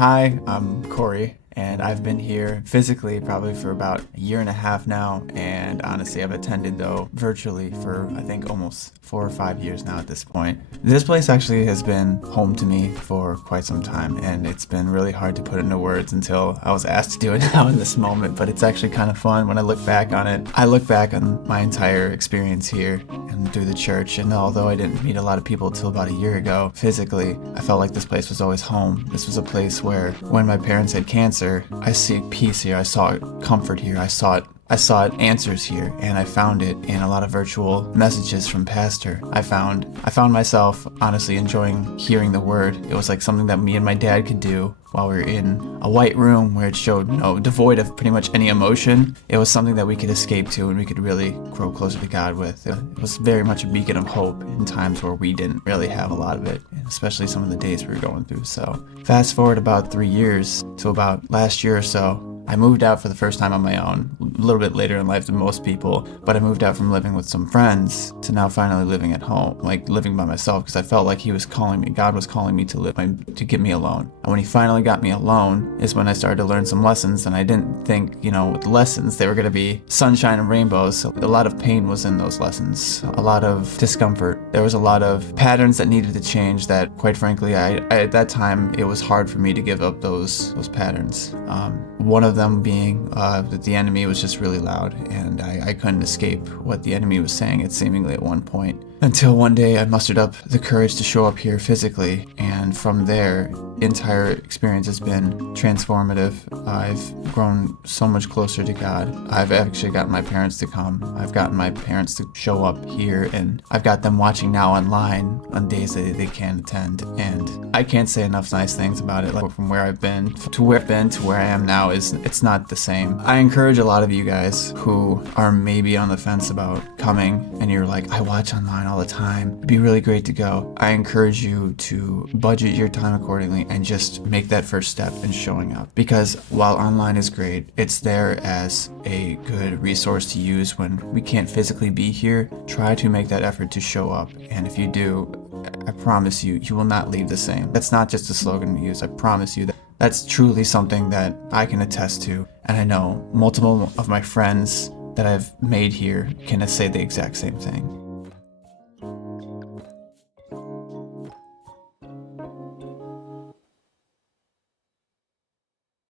Hi, I'm Cory, and I've been here physically probably for about a year and a half now, and honestly, I've attended though virtually for I think almost 4 or 5 years now at this point. This place actually has been home to me for quite some time, and it's been really hard to put into words until I was asked to do it now in this moment, but it's actually kind of fun when I look back on it. I look back on my entire experience here and through the church, and although I didn't meet a lot of people until about a year ago physically, I felt like this place was always home. This was a place where when my parents had cancer, I see peace here, I saw comfort here, I saw answers here, and I found it in a lot of virtual messages from Pastor. I found myself honestly enjoying hearing the word. It was like something that me and my dad could do while we were in a white room where it showed devoid of pretty much any emotion. It was something that we could escape to and we could really grow closer to God with. It was very much a beacon of hope in times where we didn't really have a lot of it, especially some of the days we were going through. So fast forward about 3 years to about last year or so, I moved out for the first time on my own, a little bit later in life than most people, but I moved out from living with some friends to now finally living at home, like living by myself, because I felt like God was calling me to get me alone. And when he finally got me alone is when I started to learn some lessons, and I didn't think, with the lessons, they were going to be sunshine and rainbows. So a lot of pain was in those lessons, a lot of discomfort. There was a lot of patterns that needed to change that, quite frankly, I at that time, it was hard for me to give up those patterns. One of them being that the enemy was just really loud, and I couldn't escape what the enemy was saying seemingly at one point. Until one day I mustered up the courage to show up here physically, and from there, entire experience has been transformative. I've grown so much closer to God. I've actually gotten my parents to come. I've gotten my parents to show up here, and I've got them watching now online on days that they can't attend. And I can't say enough nice things about it. Like, from where I've been to where I am now it's not the same. I encourage a lot of you guys who are maybe on the fence about coming, and you're like, I watch online all the time. It'd be really great to go. I encourage you to budget your time accordingly and just make that first step in showing up. Because while online is great, it's there as a good resource to use when we can't physically be here. Try to make that effort to show up. And if you do, I promise you, you will not leave the same. That's not just a slogan we use. I promise you that that's truly something that I can attest to. And I know multiple of my friends that I've made here can say the exact same thing.